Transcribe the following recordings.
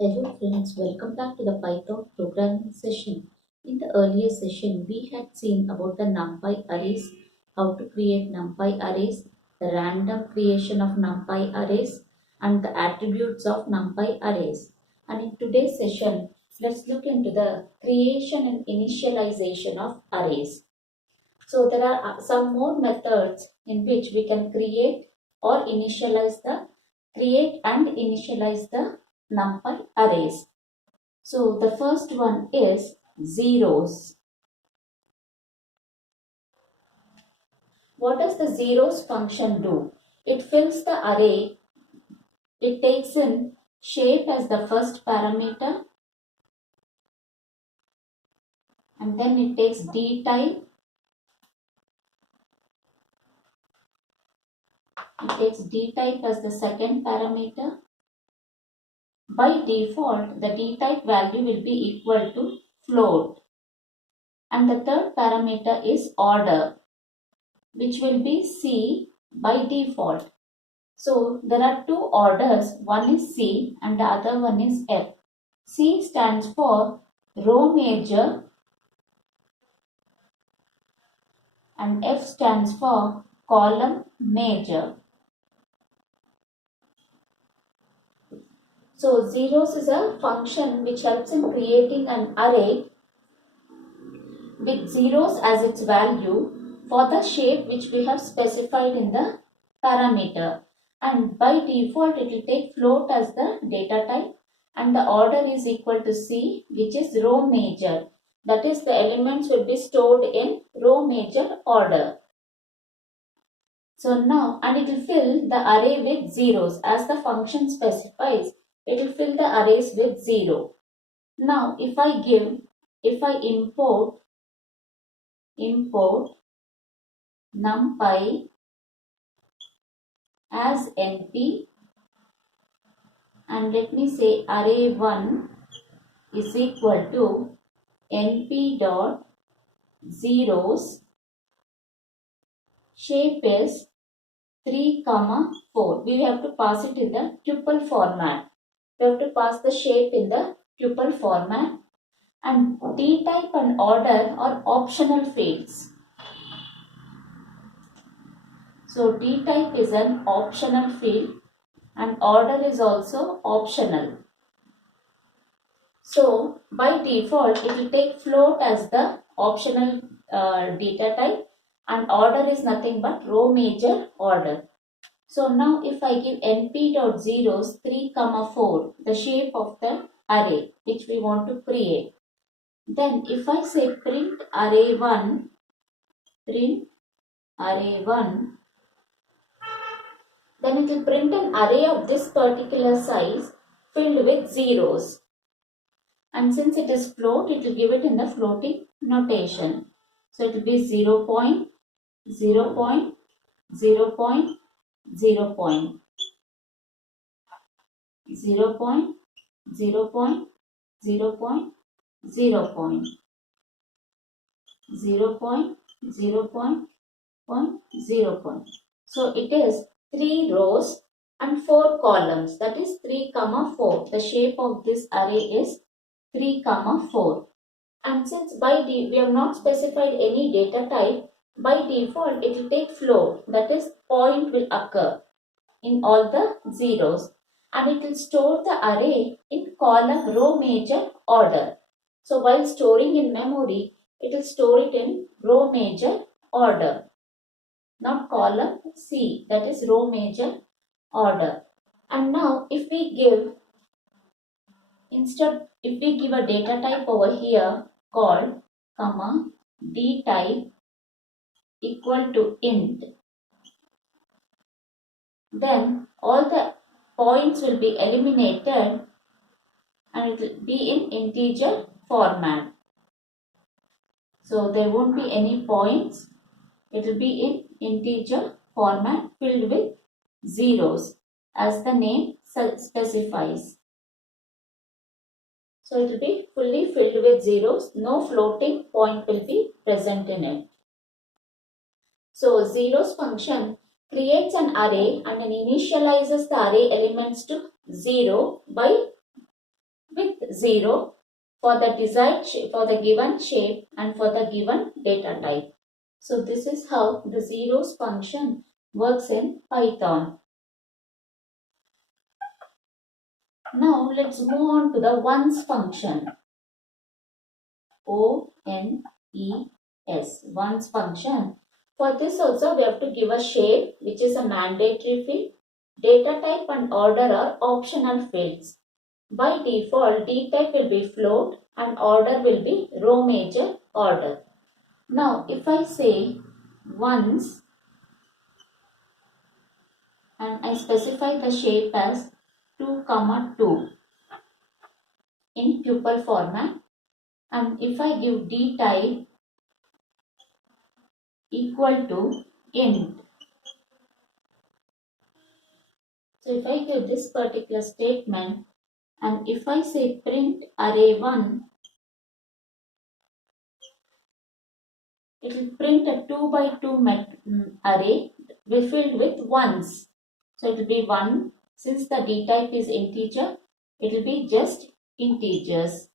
Hello friends, welcome back to the Python programming session. In the earlier session, we had seen about the NumPy arrays, how to create NumPy arrays, the random creation of NumPy arrays, and the attributes of NumPy arrays. And in today's session, let's look into the creation and initialization of arrays. So there are some more methods in which we can create and initialize the NumPy arrays. So the first one is zeros. What does the zeros function do? It fills the array. It takes in shape as the first parameter, and then it takes dtype. It takes dtype as the second parameter. By default, the dtype value will be equal to float. And the third parameter is order, which will be C by default. So there are two orders, one is C and the other one is F. C stands for row major and F stands for column major. So zeros is a function which helps in creating an array with zeros as its value for the shape which we have specified in the parameter. And by default it will take float as the data type and the order is equal to C, which is row major. That is, the elements will be stored in row major order. So now, and it will fill the array with zeros as the function specifies. It will fill the arrays with 0. Now if I import numpy as np, and let me say array1 is equal to np dot zeros, shape is 3, 4. We have to pass it in the tuple format. We have to pass the shape in the tuple format, and dtype and order are optional fields. So dtype is an optional field and order is also optional. So by default it will take float as the optional data type and order is nothing but row major order. So now if I give np.zeros 3, 4, the shape of the array which we want to create, then if I say print array1, then it will print an array of this particular size filled with zeros. And since it is float, it will give it in the floating notation. So it will be 0 0.0 0 0 0 0 0 0 0 0 So it is 3 rows and 4 columns, that is 3, 4. The shape of this array is 3, 4. And since we have not specified any data type, by default it will take float, that is point will occur in all the zeros, and it will store the array in column row major order. So while storing in memory, it will store it in row major order, not column C, that is row major order. And now if we give a data type over here called d type equal to int, then all the points will be eliminated and it will be in integer format. So there won't be any points. It will be in integer format filled with zeros as the name specifies. So it will be fully filled with zeros. No floating point will be present in it. So zeros function creates an array and initializes the array elements to 0 by with 0 for the desired shape, for the given shape and for the given data type. So this is how the zeros function works in Python. Now let's move on to the ones function. O-N-E-S, ones function. For this also we have to give a shape, which is a mandatory field. Data type and order are optional fields. By default, D type will be float and order will be row major order. Now if I say ones and I specify the shape as 2, 2 in tuple format, and if I give D type equal to int. So if I give this particular statement and if I say print array1, it will print a 2 by 2 array filled with ones. So it will be 1. Since the D type is integer, it will be just integers.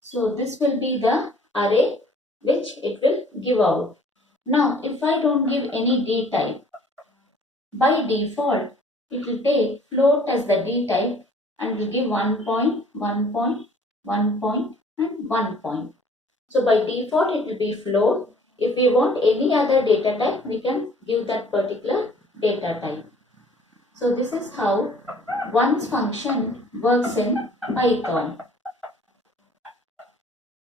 So this will be the array which it will give out. Now if I don't give any D type, by default it will take float as the D type and will give 1 point, 1 point, 1 point and 1 point. So by default it will be float. If we want any other data type, we can give that particular data type. So this is how ones function works in Python.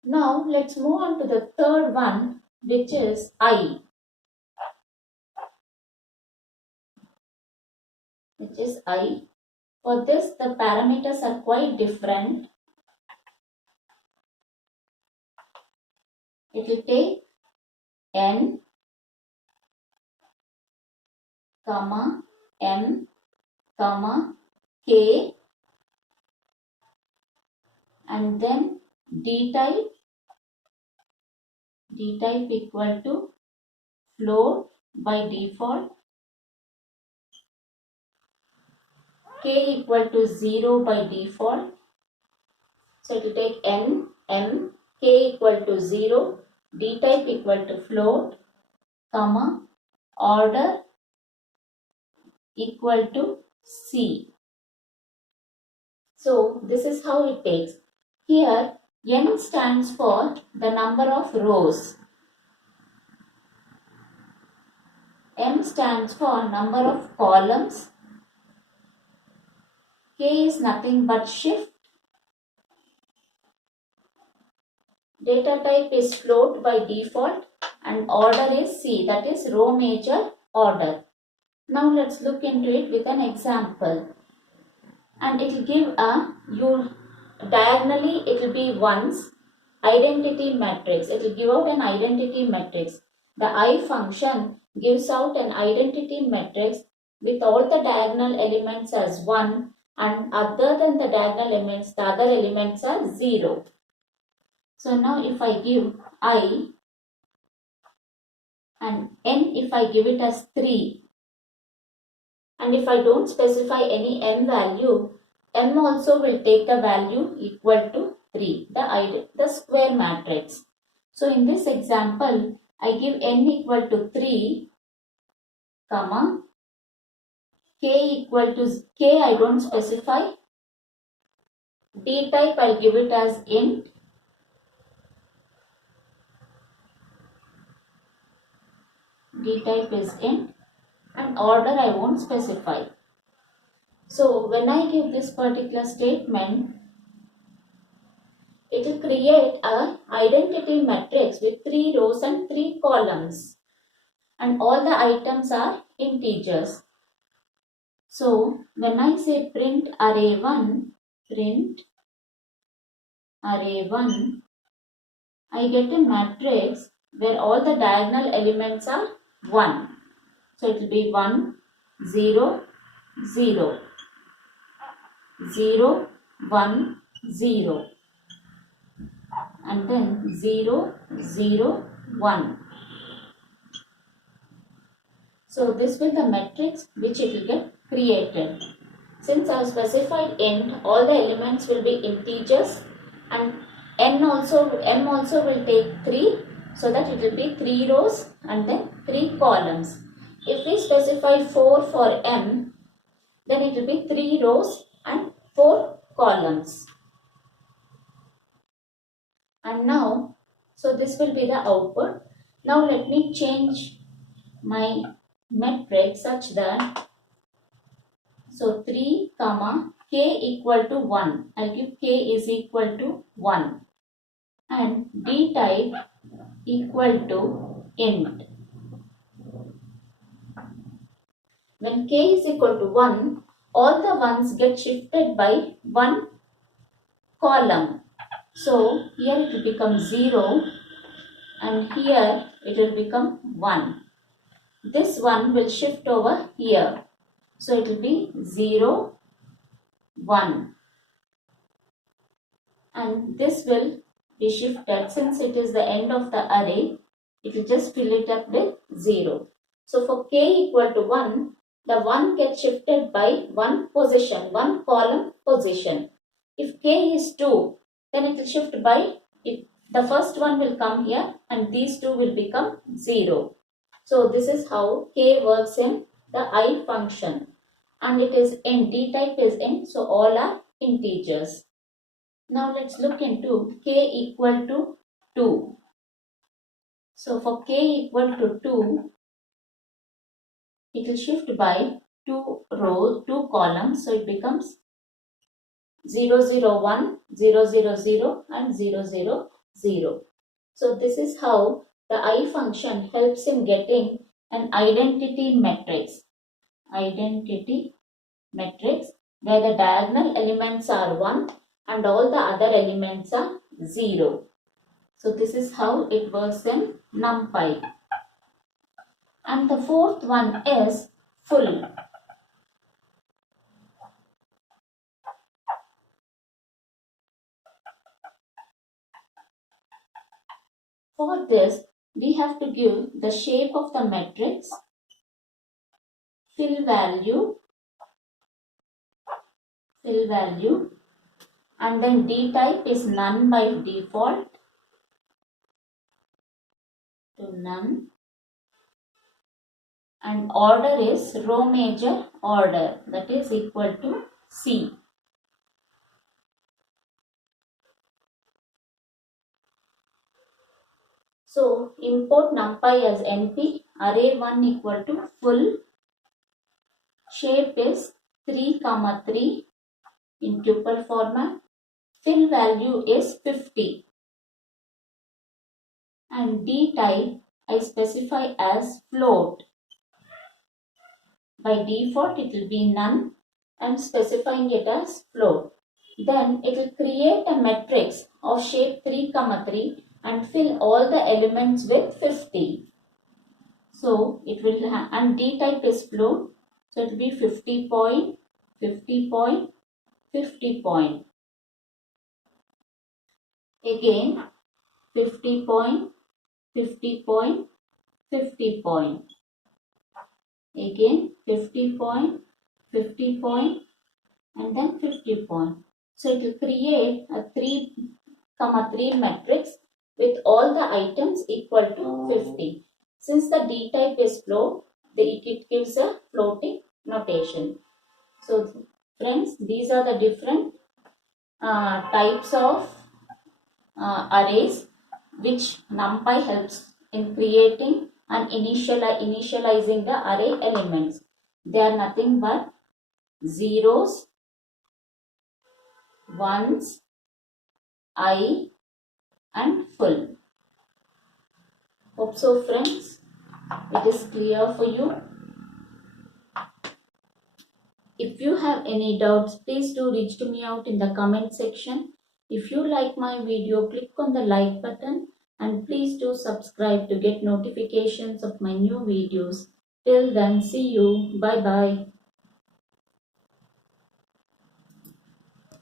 Now let's move on to the third one, which is I. For this, the parameters are quite different. It will take n, comma, m, comma, k, and then D type equal to float by default, k equal to 0 by default. So it will take n, m, k equal to 0, D type equal to float, comma, order equal to C. So this is how it takes. Here n stands for the number of rows. M stands for number of columns. K is nothing but shift. Data type is float by default and order is C, that is row major order. Now let's look into it with an example. And it will give diagonally it will be ones, identity matrix. It will give out an identity matrix. The I function gives out an identity matrix with all the diagonal elements as 1 and other than the diagonal elements, the other elements are 0. So now if I give I and n, if I give it as 3, and if I don't specify any m value, m also will take the value equal to 3, the square matrix. So in this example, I give n equal to 3, comma, k equal to k I don't specify, D type I'll give it as int, D type is int, and order I won't specify. So when I give this particular statement, it will create an identity matrix with 3 rows and 3 columns, and all the items are integers. So when I say print array1, I get a matrix where all the diagonal elements are 1. So it will be 1, 0, 0, 0, 1, 0, and then 0, 0, 1. So this will the matrix which it will get created. Since I have specified int, all the elements will be integers and m also will take 3, so that it will be 3 rows and then 3 columns. If we specify 4 for m, then it will be 3 rows and 4 columns. And now, so this will be the output. Now let me change my metric such that, so 3 comma k equal to 1. I'll give k is equal to 1 and d type equal to int. When k is equal to 1, all the ones get shifted by one column. So here it will become 0 and here it will become 1. This one will shift over here. So it will be 0, 1. And this will be shifted, since it is the end of the array, it will just fill it up with 0. So for k equal to 1, the 1 gets shifted by one position, one column position. If k is 2, then it will shift by, the first one will come here and these two will become 0. So this is how k works in the I function. And it is int, d type is int, so all are integers. Now let's look into k equal to 2. So for k equal to 2, it will shift by 2 rows, 2 columns, so it becomes 0, 0, 1, 0, 0, 0 and 0, 0, 0. So this is how the I function helps in getting an identity matrix. Identity matrix where the diagonal elements are 1 and all the other elements are 0. So this is how it works in NumPy. And the fourth one is full. For this, we have to give the shape of the matrix, fill value, and then d type is none by default to none, and order is row major order, that is equal to C. So import NumPy as np, array1 equal to full, shape is 3, 3 in tuple format, fill value is 50 and d type I specify as float. By default it will be none. I am specifying it as float. Then it will create a matrix of shape 3, 3 and fill all the elements with 50. So it will have, and d type is float, so it will be 50 point, 50 point, 50 point. Again 50 point, 50 point, 50 point. Again 50 point, 50 point and then 50 point. So it will create a 3, 3 matrix with all the items equal to 50. Since the d type is float, it gives a floating notation. So friends, these are the different types of arrays which NumPy helps in creating and initializing the array elements. They are nothing but zeros, ones, I and full. Hope so friends, it is clear for you. If you have any doubts, please do reach to me out in the comment section. If you like my video, click on the like button and please do subscribe to get notifications of my new videos. Till then, see you. Bye bye.